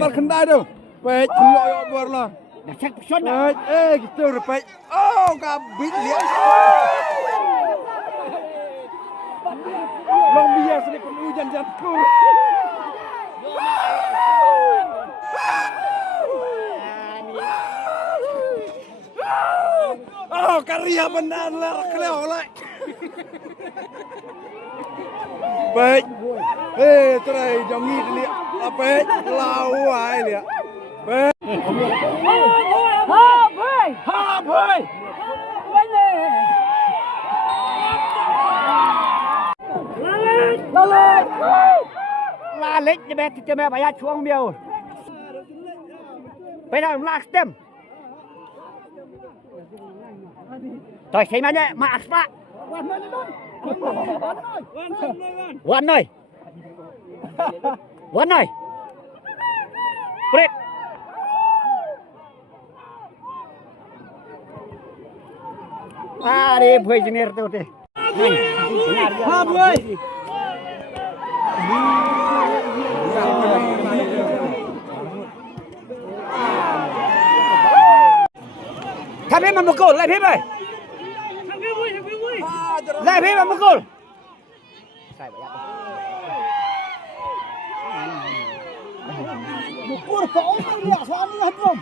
mặt khăn đai đâu. Vậy thằng lội họ buồn là. Đã chắc xuất Đấy, ê, cái tiêu rồi vậy. Ô, cả bít liễn. Long bia sẽ còn hujan jatuh. Oh, karya benar lah, keleo lại. Baik. Try jom ni dia. Apa? Lau ai dia. Baik. Ha, boy. La lết cho mẹ phải chuông miêu. Bây giờ la stem. Rồi xem mà nhé, mà aspa. One rồi. One rồi. Break. Đi buổi engineer tuh deh. Ha, boy. Thằng em mà một cột lại phim ơi. Lại phim mà một cột. Bukur kau ni lihat suami hadrom.